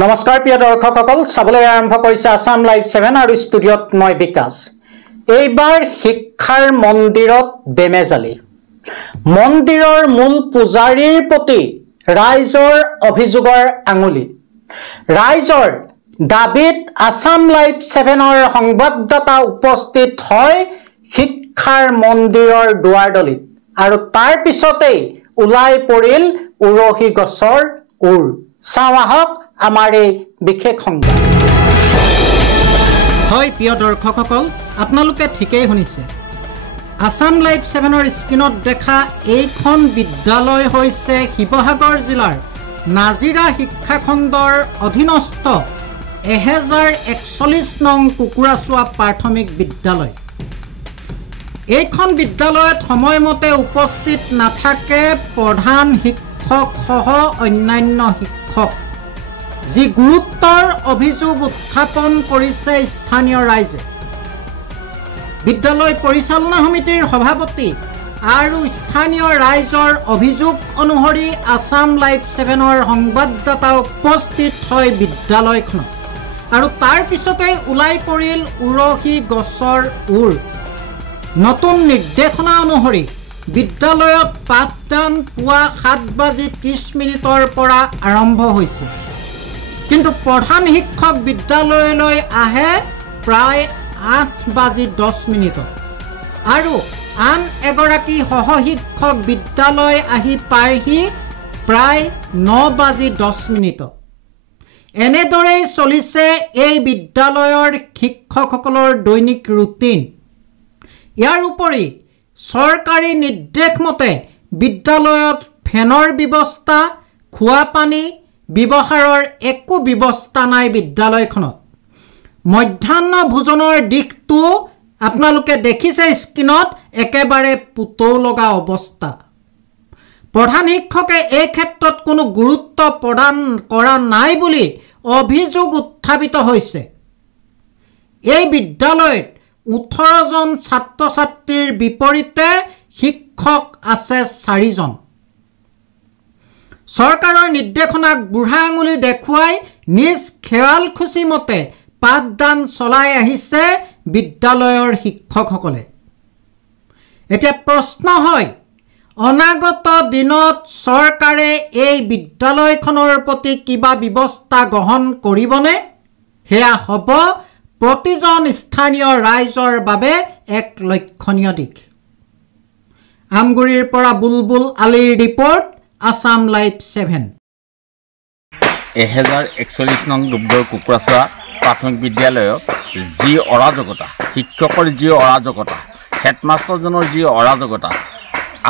নমস্কাৰ প্ৰিয় দৰ্শকসকল চাবলৈ আৰম্ভ কৰিছে আসাম লাইভ 7 আৰু ষ্টুডিঅ'ত মই বিকাশ এইবাৰ শিক্ষাৰ মন্দিৰত বেমেজালি মন্দিৰৰ মূল পূজাৰীৰ প্ৰতি ৰাইজৰ অভিযোগৰ আঙুলি ৰাইজৰ দাবিত আসাম লাইভ 7ৰ সংবাদদাতা উপস্থিত হয় শিক্ষাৰ মন্দিৰৰ দুৱাৰদলিত আৰু তাৰ পিছতেই উলাই পৰিল উৰহি গছৰ উৰ চাওয়াহক আমাৰ এই বিশেষ সংবাদ হয় প্ৰিয় দৰ্শকসকল আপোনালোকে ঠিকই শুনিছে আসাম লাইভ 7ৰ স্ক্ৰিনত দেখা এইখন বিদ্যালয় হৈছে শিৱসাগৰ জিলাৰ নাজিৰা শিক্ষাখণ্ডৰ অধীনস্থ 1041 নং কুকুৰাচোৱা প্ৰাথমিক বিদ্যালয় এইখন বিদ্যালয়ত সময়মতে উপস্থিত নাথাকে প্ৰধান শিক্ষক সহ অন্যান্য শিক্ষক যি গুৰুত্বৰ অভিযোগ উত্থাপন কৰিছে স্থানীয় ৰাইজে বিদ্যালয় পৰিচালনা সমিতিৰ সভাপতি আৰু স্থানীয় ৰাইজৰ অভিযোগ অনুসৰি আসাম লাইভ 7ৰ সংবাদদাতা উপস্থিত হয় বিদ্যালয়খনত আৰু তাৰ পিছতে উলাই পৰিল উৰহি গছৰ উৰ নতুন নিৰ্দেশনা অনুসৰি বিদ্যালয়ত পাঠদান পুৱা 7:30 পৰা আৰম্ভ হৈছে কিন্তু প্ৰধান শিক্ষক বিদ্যালয়লৈ আহে প্ৰায় 8:10 আৰু আন এগৰাকী সহশিক্ষক বিদ্যালয় আহি পায়হি প্ৰায় 9:10 এনেদৰেই চলিছে এই বিদ্যালয়ৰ শিক্ষকসকলৰ দৈনিক ৰুটিন ইয়াৰ উপৰি চৰকাৰী নিৰ্দেশ মতে বিদ্যালয়ত ফেনৰ ব্যৱস্থা খোৱা পানী ব্যৱহাৰৰ একো ব্যৱস্থা নাই বিদ্যালয়খনত মধ্যাহ্ন ভোজনৰ দিশটো আপোনালোকে দেখিছে স্ক্ৰিনত একেবাৰে পুতৌ লগা অৱস্থা প্ৰধান শিক্ষকে এই ক্ষেত্ৰত কোনো গুৰুত্ব প্ৰদান কৰা নাই বুলি অভিযোগ উত্থাপিত হৈছে এই বিদ্যালয়ত 18 জন ছাত্ৰ ছাত্ৰীৰ বিপৰীতে শিক্ষক আছে 4 জন চৰকাৰৰ নিৰ্দেশনাক বুঢ়া আঙুলি দেখুৱাই নিজ খেয়ালখুচি মতে পাঠদান চলাই আহিছে বিদ্যালয়ৰ শিক্ষকসকলে এতিয়া প্ৰশ্ন হয় অনাগত দিনত চৰকাৰে এই বিদ্যালয়খনৰ প্ৰতি কিবা ব্যৱস্থা গ্ৰহণ কৰিবনে হেয়া হ'ব প্ৰতিজন স্থানীয় ৰাইজৰ বাবে এক লক্ষণীয় দিশ আমগুৰিৰ পৰা বুলবুল আলীৰ ৰিপৰ্ট আসাম লাইভ 7 1041 নং দুব্দৰ কুকুৰাচোৱা প্ৰাথমিক বিদ্যালয়ত যি অৰাজকতা শিক্ষকৰ যি অৰাজকতা হেডমাষ্টাৰজনৰ যি অৰাজকতা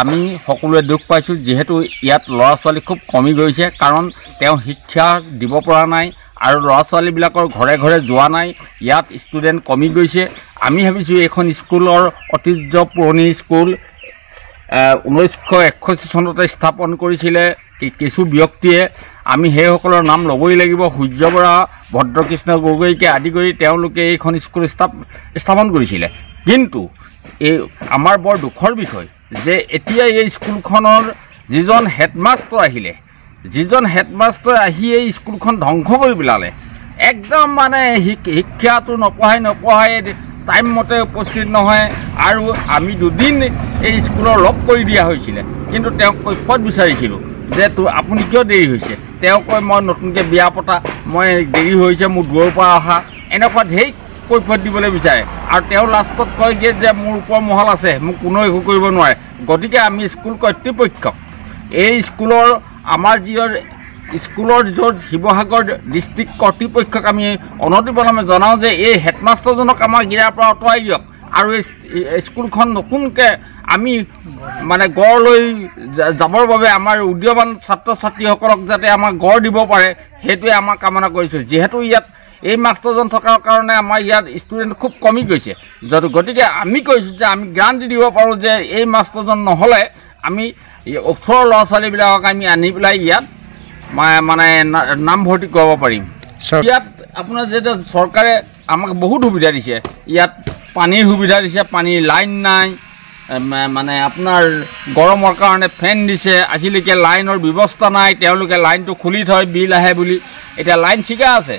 আমি সকলোৱে দুখ পাইছোঁ যিহেতু ইয়াত ল'ৰা ছোৱালী খুব কমি গৈছে কাৰণ তেওঁ শিক্ষা দিব পৰা নাই আৰু ল'ৰা ছোৱালীবিলাকৰ ঘৰে ঘৰে যোৱা নাই ইয়াত ষ্টুডেণ্ট কমি গৈছে আমি ভাবিছোঁ এইখন স্কুলৰ ঐতিহ্য পুৰণি স্কুল 1961 চনতে স্থাপন কৰিছিলে কিছু ব্যক্তিয়ে আমি সেইসকলৰ নাম ল'বই লাগিব সূৰ্য বৰা ভদ্ৰকৃষ্ণ গগৈকে আদি কৰি তেওঁলোকে এইখন স্কুল স্থাপন কৰিছিলে কিন্তু এই আমাৰ বৰ দুখৰ বিষয় যে এতিয়া এই স্কুলখনৰ যিজন হেডমাষ্টাৰ আহি এই স্কুলখন ধ্বংস কৰি পেলালে একদম মানে শিক্ষাটো নপঢ়াই টাইম মতে উপস্থিত নহয় আৰু আমি দুদিন এই স্কুলৰ লগ কৰি দিয়া হৈছিলে কিন্তু তেওঁক কৈফত বিচাৰিছিলোঁ যে আপুনি কিয় দেৰি হৈছে তেওঁ কয় মই নতুনকৈ বিয়া পতা মই দেৰি হৈছে মোৰ দূৰৰ পৰা অহা এনেকুৱা ঢেৰ কৈফত দিবলৈ বিচাৰে আৰু তেওঁ লাষ্টত কয়গৈ যে মোৰ ওপৰ মহল আছে মোক কোনো একো কৰিব নোৱাৰে গতিকে আমি স্কুল কৰ্তৃপক্ষক এই স্কুলৰ আমাৰ স্কুলৰ য'ত শিৱসাগৰ ডিষ্ট্ৰিক্ট কৰ্তৃপক্ষক আমি অনতিপলমে জনাওঁ যে এই হেডমাষ্টাৰজনক আমাৰ গিৰাৰ পৰা আঁতৰাই দিয়ক আৰু এই স্কুলখন নতুনকৈ আমি মানে গঢ় লৈ যাবৰ বাবে আমাৰ উদীয়মান ছাত্ৰ ছাত্ৰীসকলক যাতে আমাক গঢ় দিব পাৰে সেইটোৱে আমাৰ কামনা কৰিছোঁ যিহেতু ইয়াত এই মাষ্টাৰজন থকাৰ কাৰণে আমাৰ ইয়াত ষ্টুডেণ্ট খুব কমি গৈছে গতিকে আমি কৈছোঁ যে আমি গ্ৰাণ্টি দিব পাৰোঁ যে এই মাষ্টাৰজন নহ'লে আমি ওচৰৰ ল'ৰা ছোৱালীবিলাকক আমি আনি পেলাই ইয়াত মানে নামভৰ্তি কৰিব পাৰিম ইয়াত আপোনাৰ যেতিয়া চৰকাৰে আমাক বহুত সুবিধা দিছে ইয়াত পানীৰ সুবিধা দিছে পানীৰ লাইন নাই মানে আপোনাৰ গৰমৰ কাৰণে ফেন দিছে আজিলৈকে লাইনৰ ব্যৱস্থা নাই তেওঁলোকে লাইনটো খুলি থয় বিল আহে বুলি এতিয়া লাইন ঠিকা আছে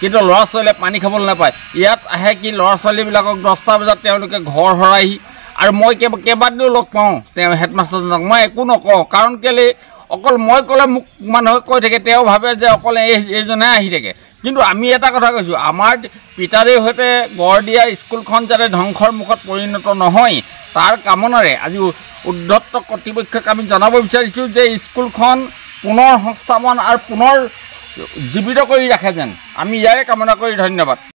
কিন্তু ল'ৰা ছোৱালীয়ে পানী খাবলৈ নাপায় ইয়াত আহে কি ল'ৰা ছোৱালীবিলাকক 10টা বজাত তেওঁলোকে ঘৰ হৰাইহি আৰু মই কেইবাদিনো লগ পাওঁ তেওঁ হেডমাষ্টাৰজনক মই একো নকওঁ কাৰণ কেলৈ অকল মই ক'লে মোক মানুহে কৈ থাকে তেওঁ ভাবে যে অকল এইজনে আহি থাকে কিন্তু আমি এটা কথা কৈছোঁ আমাৰ পিতাদেউৰ সৈতে গঢ় দিয়া স্কুলখন যাতে ধ্বংসৰ মুখত পৰিণত নহয় তাৰ কামনাৰে আজি উদ্ধত্ত কৰ্তৃপক্ষক আমি জনাব বিচাৰিছোঁ যে স্কুলখন পুনৰ সংস্থাপন আৰু পুনৰ জীৱিত কৰি ৰাখে যেন আমি ইয়াৰে কামনা কৰি ধন্যবাদ।